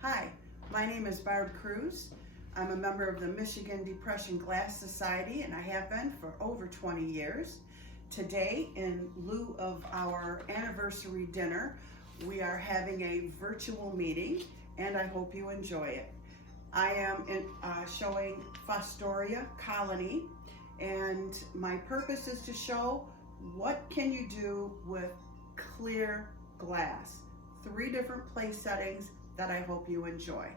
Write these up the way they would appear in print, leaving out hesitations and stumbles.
Hi, my name is Barb Cruz. I'm a member of the Michigan Depression Glass Society, and I have been for over 20 years. Today, in lieu of our anniversary dinner, we are having a virtual meeting, and I hope you enjoy it. I am showing Fostoria Colony, and my purpose is to show what can you do with clear glass. 3 different place settings that I hope you enjoy.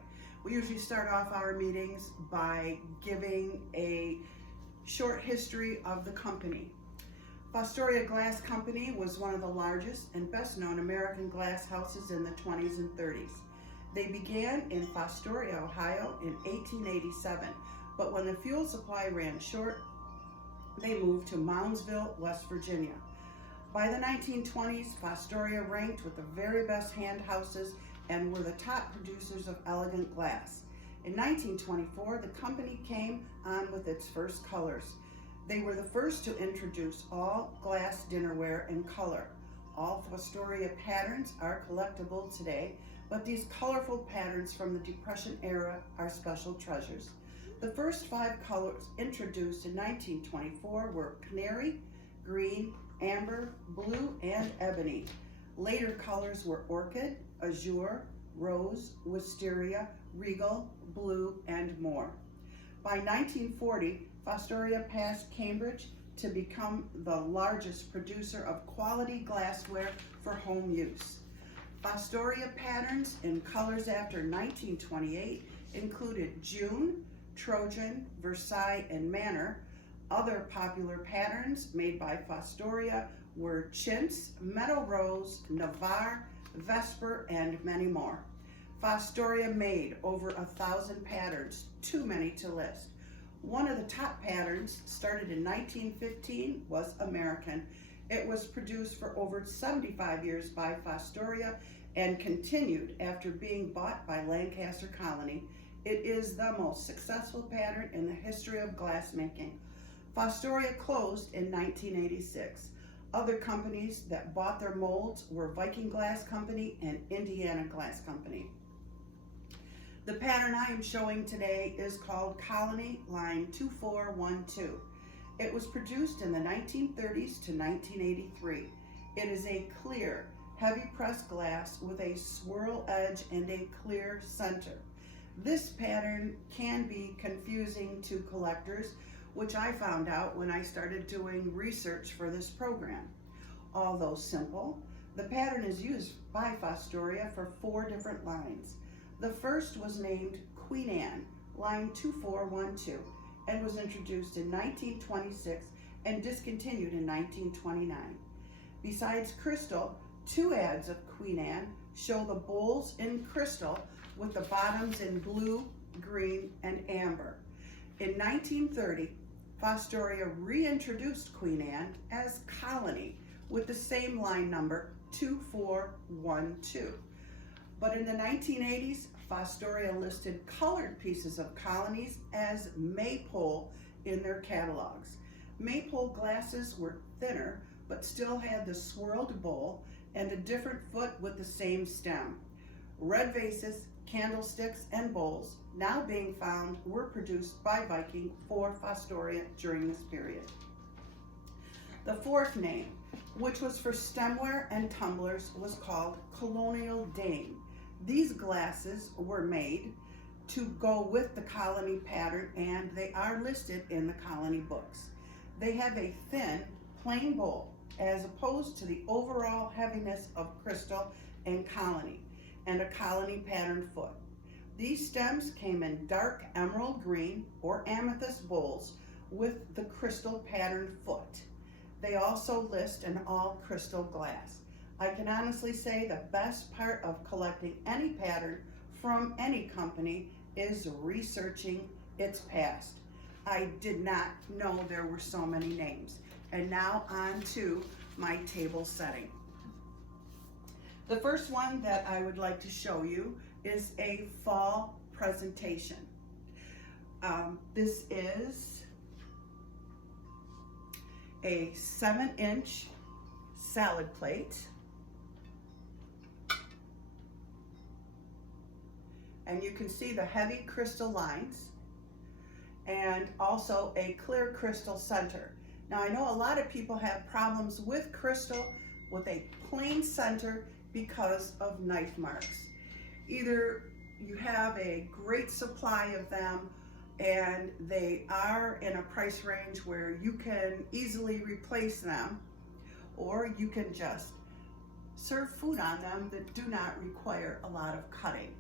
We usually start off our meetings by giving a short history of the company. Fostoria Glass Company was one of the largest and best known American glass houses in the 20s and 30s. They began in Fostoria, Ohio in 1887, but when the fuel supply ran short, they moved to Moundsville, West Virginia. By the 1920s, Fostoria ranked with the very best hand houses and were the top producers of elegant glass. In 1924, the company came on with its first colors. They were the first to introduce all glass dinnerware in color. All Fostoria patterns are collectible today, but these colorful patterns from the Depression era are special treasures. The first 5 colors introduced in 1924 were canary, green, amber, blue, and ebony. Later colors were orchid, azure, rose, wisteria, regal, blue, and more. By 1940, Fostoria passed Cambridge to become the largest producer of quality glassware for home use. Fostoria patterns in colors after 1928 included June, Trojan, Versailles, and Manor. Other popular patterns made by Fostoria were chintz, meadow rose, Navarre, Vesper, and many more. Fostoria made over 1,000 patterns, too many to list. One of the top patterns, started in 1915, was American. It was produced for over 75 years by Fostoria and continued after being bought by Lancaster Colony. It is the most successful pattern in the history of glassmaking. Fostoria closed in 1986. Other companies that bought their molds were Viking Glass Company and Indiana Glass Company. The pattern I am showing today is called Colony Line 2412. It was produced in the 1930s to 1983. It is a clear, heavy pressed glass with a swirl edge and a clear center. This pattern can be confusing to collectors, which I found out when I started doing research for this program. Although simple, the pattern is used by Fostoria for 4 different lines. The first was named Queen Anne, line 2412, and was introduced in 1926 and discontinued in 1929. Besides crystal, 2 ads of Queen Anne show the bowls in crystal with the bottoms in blue, green, and amber. In 1930, Fostoria reintroduced Queen Anne as Colony with the same line number 2412. But in the 1980s, Fostoria listed colored pieces of colonies as maypole in their catalogs. Maypole glasses were thinner, but still had the swirled bowl and a different foot with the same stem. Red vases, candlesticks, and bowls, now being found, were produced by Viking for Fostoria during this period. The 4th name, which was for stemware and tumblers, was called Colonial Dame. These glasses were made to go with the Colony pattern, and they are listed in the Colony books. They have a thin, plain bowl, as opposed to the overall heaviness of crystal and Colony, and a Colony pattern foot. These stems came in dark emerald green or amethyst bowls with the crystal pattern foot. They also list an all crystal glass. I can honestly say the best part of collecting any pattern from any company is researching its past. I did not know there were so many names. And now on to my table setting. The first one that I would like to show you is a fall presentation. This is a 7-inch salad plate. and you can see the heavy crystal lines and also a clear crystal center. Now I know a lot of people have problems with crystal with a plain center because of knife marks. Either you have a great supply of them and they are in a price range where you can easily replace them, or you can just serve food on them that do not require a lot of cutting.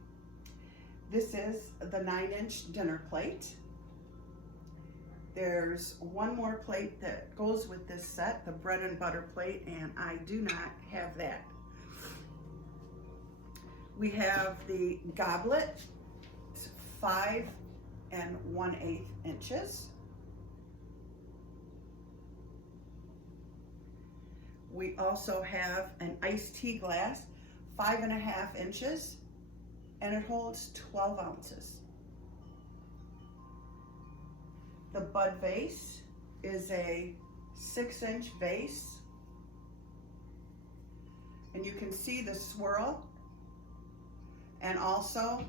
This is the 9-inch dinner plate. There's one more plate that goes with this set, the bread and butter plate, and I do not have that. We have the goblet, 5 1/8 inches. We also have an iced tea glass, 5 1/2 inches, and it holds 12 ounces. The bud vase is a 6-inch vase, and you can see the swirl, and also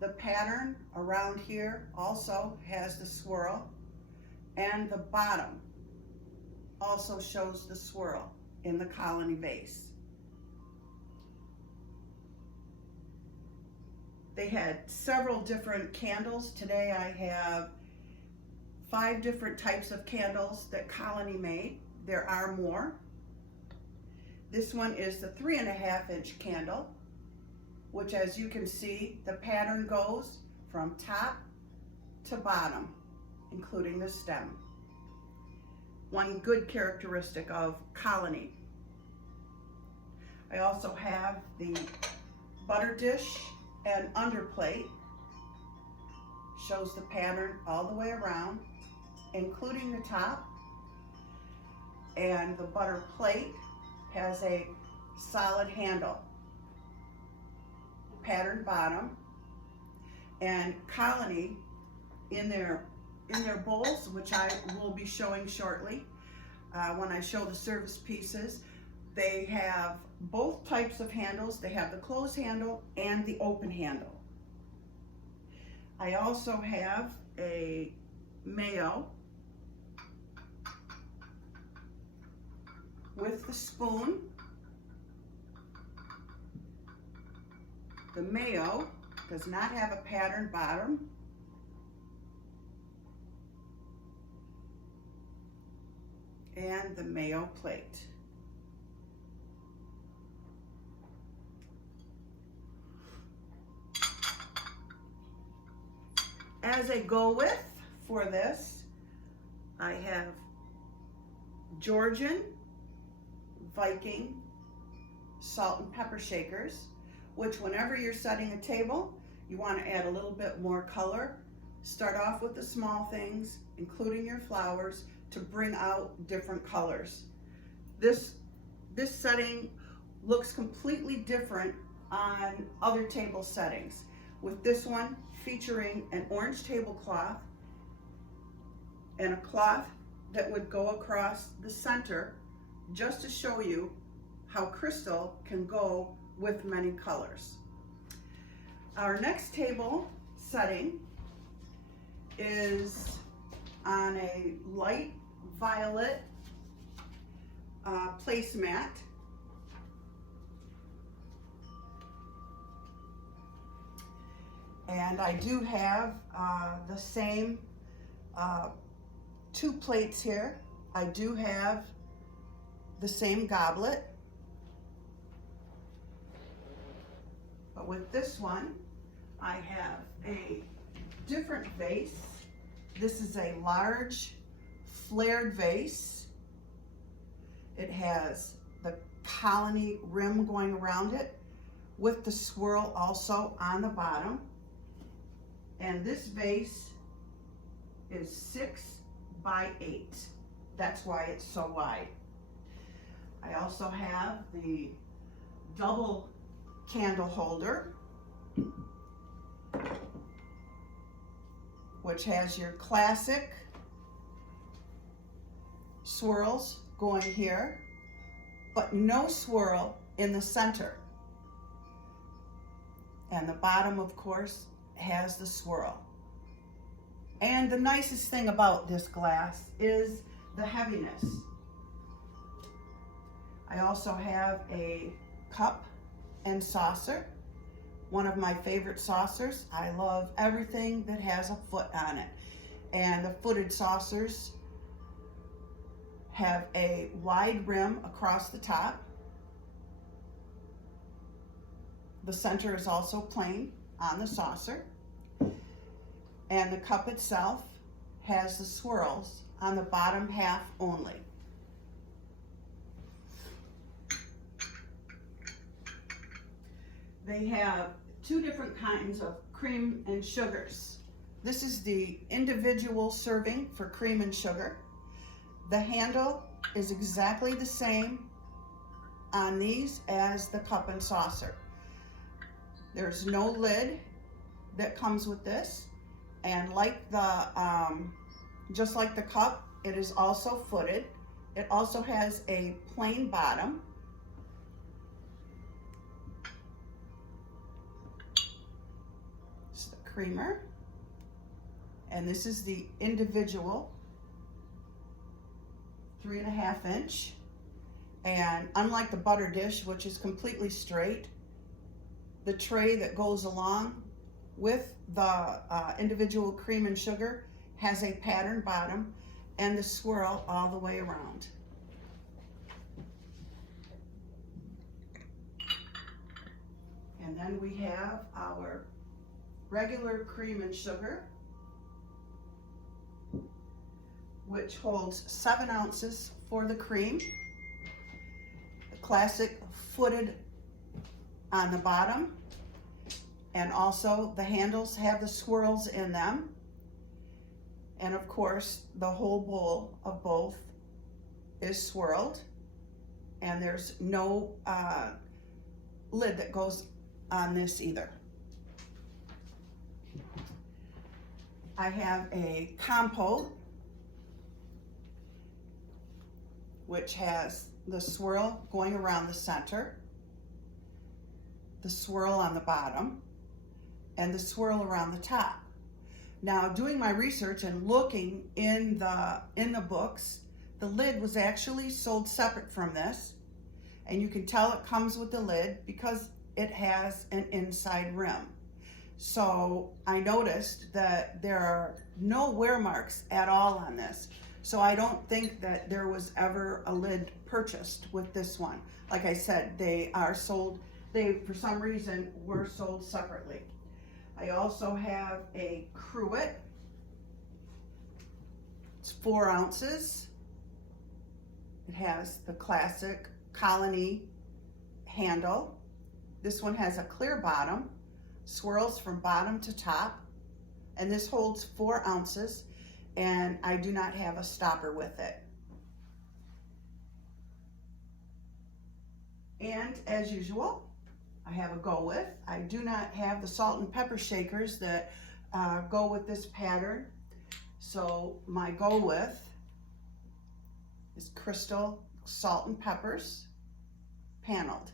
the pattern around here also has the swirl, and the bottom also shows the swirl in the colony vase. They had several different candles. Today I have 5 different types of candles that Colony made. There are more. This one is the 3 1/2 inch candle, which, as you can see, the pattern goes from top to bottom, including the stem. One good characteristic of Colony. I also have the butter dish and underplate. Shows the pattern all the way around, including the top. And the butter plate has a solid handle, patterned bottom, and Colony in their bowls, which I will be showing shortly when I show the service pieces. They have both types of handles. They have the closed handle and the open handle. I also have a mayo with the spoon. The mayo does not have a patterned bottom. And the mayo plate. As a go with for this, I have Georgian Viking salt and pepper shakers, which whenever you're setting a table, you want to add a little bit more color. Start off with the small things, including your flowers, to bring out different colors. This setting looks completely different on other table settings, with this one featuring an orange tablecloth and a cloth that would go across the center, just to show you how crystal can go with many colors. Our next table setting is on a light violet placemat. And I do have the same 2 plates here. I do have the same goblet, but with this one I have a different vase. This is a large flared vase. It has the Colony rim going around it with the swirl also on the bottom. And this vase is 6 by 8. That's why it's so wide. I also have the double candle holder, which has your classic swirls going here, but no swirl in the center. And the bottom, of course, has the swirl. And the nicest thing about this glass is the heaviness. I also have a cup and saucer, one of my favorite saucers. I love everything that has a foot on it. And the footed saucers have a wide rim across the top. The center is also plain on the saucer. And the cup itself has the swirls on the bottom half only. They have two different kinds of cream and sugars. This is the individual serving for cream and sugar. The handle is exactly the same on these as the cup and saucer. There's no lid that comes with this. And like the, just like the cup, it is also footed. It also has a plain bottom. It's the creamer. And this is the individual 3.5 inch. And unlike the butter dish, which is completely straight, the tray that goes along with the individual cream and sugar has a pattern bottom and the swirl all the way around. And then we have our regular cream and sugar, which holds 7 ounces for the cream. The classic footed on the bottom, and also the handles have the swirls in them. And of course, the whole bowl of both is swirled, and there's no lid that goes on this either. I have a compote, which has the swirl going around the center, the swirl on the bottom, and the swirl around the top. Now, doing my research and looking in the books, the lid was actually sold separate from this, and you can tell it comes with the lid because it has an inside rim. So I noticed that there are no wear marks at all on this. So I don't think that there was ever a lid purchased with this one. Like I said, they are sold, they for some reason were sold separately. I also have a cruet. It's 4 ounces. It has the classic colony handle. This one has a clear bottom, swirls from bottom to top, and this holds 4 ounces, and I do not have a stopper with it. And as usual, I have a go with. I do not have the salt and pepper shakers that go with this pattern. So my go with is crystal salt and peppers, paneled.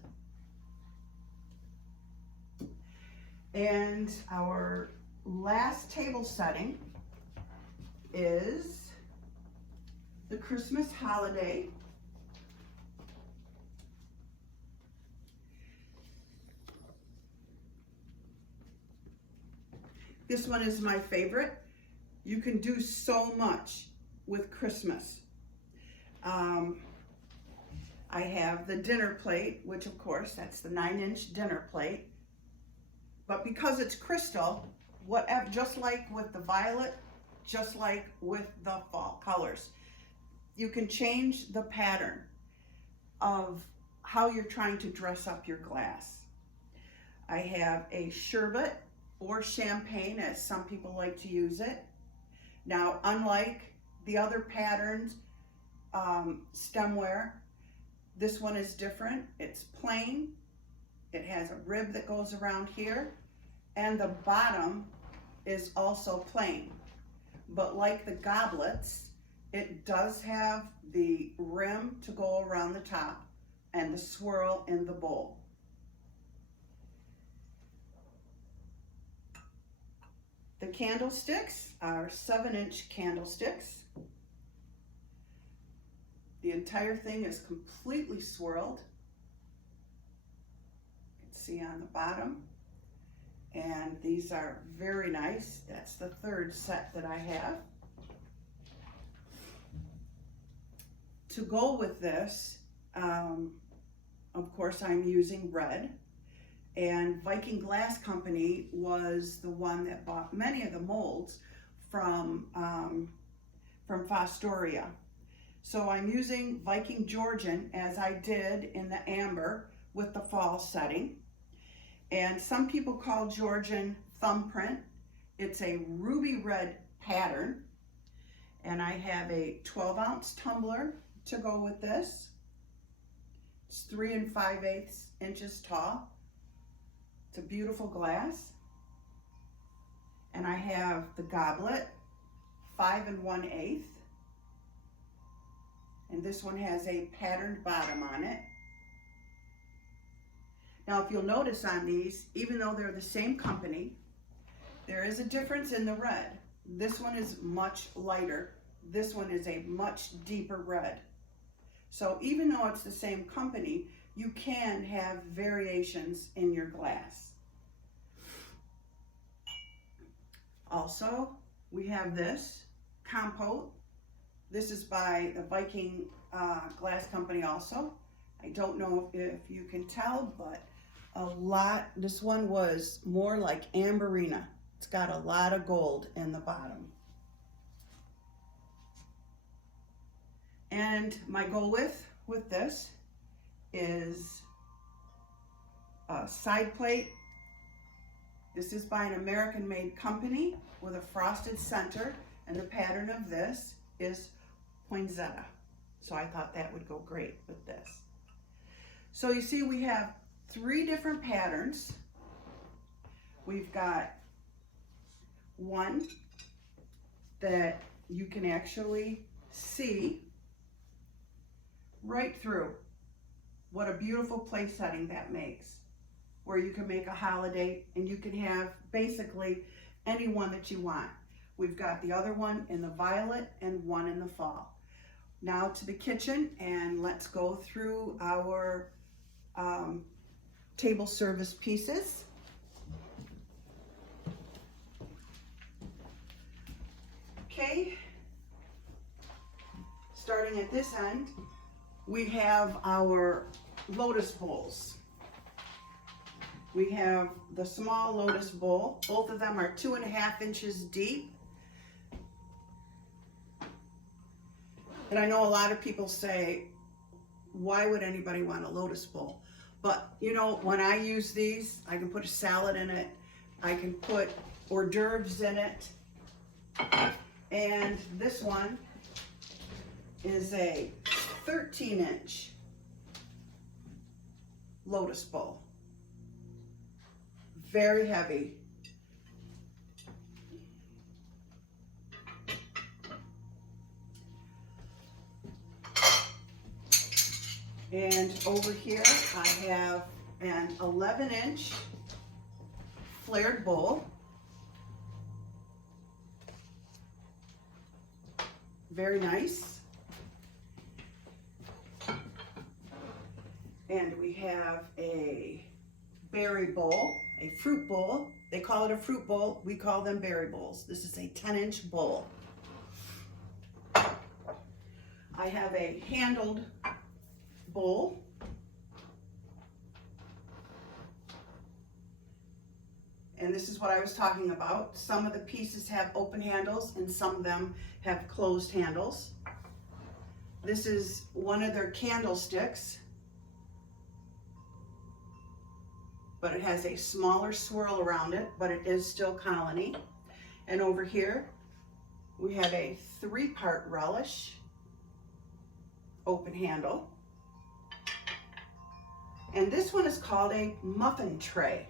And our last table setting is the Christmas holiday. This one is my favorite. You can do so much with Christmas. I have the dinner plate, which of course, that's the 9-inch dinner plate. But because it's crystal, whatever, just like with the violet, just like with the fall colors, you can change the pattern of how you're trying to dress up your glass. I have a sherbet or champagne, as some people like to use it. Now, unlike the other patterns, stemware, this one is different. It's plain. It has a rib that goes around here, and the bottom is also plain. But like the goblets, it does have the rim to go around the top and the swirl in the bowl. The candlesticks are 7-inch candlesticks. The entire thing is completely swirled. You can see on the bottom. And these are very nice. That's the third set that I have. To go with this, of course, I'm using red. And Viking Glass Company was the one that bought many of the molds from Fostoria. So I'm using Viking Georgian as I did in the amber with the fall setting. And some people call Georgian thumbprint. It's a ruby red pattern. And I have a 12-ounce tumbler to go with this. It's 3 5/8 inches tall. It's a beautiful glass. And I have the goblet, 5 1/8. And this one has a patterned bottom on it. Now, if you'll notice on these, even though they're the same company, there is a difference in the red. This one is much lighter. This one is a much deeper red. So even though it's the same company, you can have variations in your glass. Also, we have this compote. This is by the Viking Glass Company also. I don't know if you can tell, but this one was more like amberina. It's got a lot of gold in the bottom. And my goal with this is a side plate. This is by an American-made company with a frosted center, and the pattern of this is poinsettia. So I thought that would go great with this. So you see we have 3 different patterns. We've got one that you can actually see right through. What a beautiful place setting that makes, where you can make a holiday and you can have basically any one that you want. We've got the other one in the violet and one in the fall. Now to the kitchen, and let's go through our table service pieces. Okay, starting at this end, we have our lotus bowls. We have the small lotus bowl. Both of them are 2 1/2 inches deep. And I know a lot of people say, why would anybody want a lotus bowl? But you know, when I use these, I can put a salad in it. I can put hors d'oeuvres in it. And this one is a 13-inch lotus bowl. Very heavy. And over here I have an 11-inch flared bowl. Very nice. And we have a berry bowl, a fruit bowl. They call it a fruit bowl. We call them berry bowls. This is a 10-inch bowl. I have a handled bowl. And this is what I was talking about. Some of the pieces have open handles and some of them have closed handles. This is one of their candlesticks, but it has a smaller swirl around it, but it is still colony. And over here, we have a 3-part relish, open handle. And this one is called a muffin tray.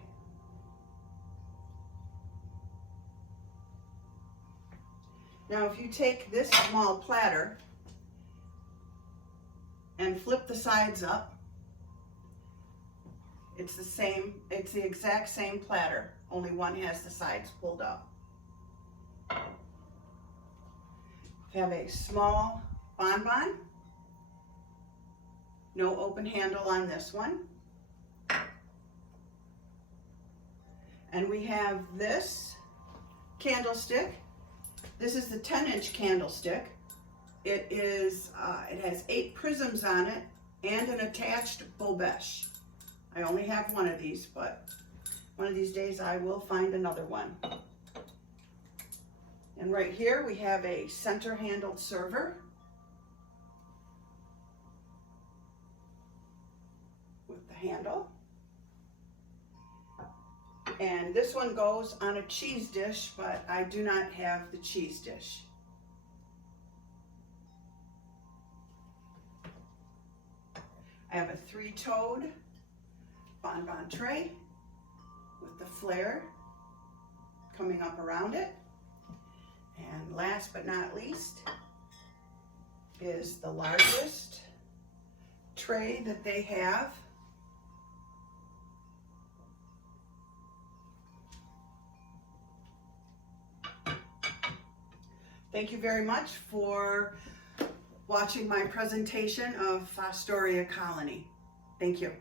Now, if you take this small platter and flip the sides up, it's the exact same platter, only one has the sides pulled up. Have a small bonbon. No open handle on this one. And we have this candlestick. This is the 10-inch candlestick. It has 8 prisms on it and an attached bobèche. I only have one of these, but one of these days I will find another one. And right here we have a center-handled server with the handle. And this one goes on a cheese dish, but I do not have the cheese dish. I have a 3-toed bonbon tray with the flare coming up around it. And last but not least is the largest tray that they have. Thank you very much for watching my presentation of Fostoria Colony. Thank you.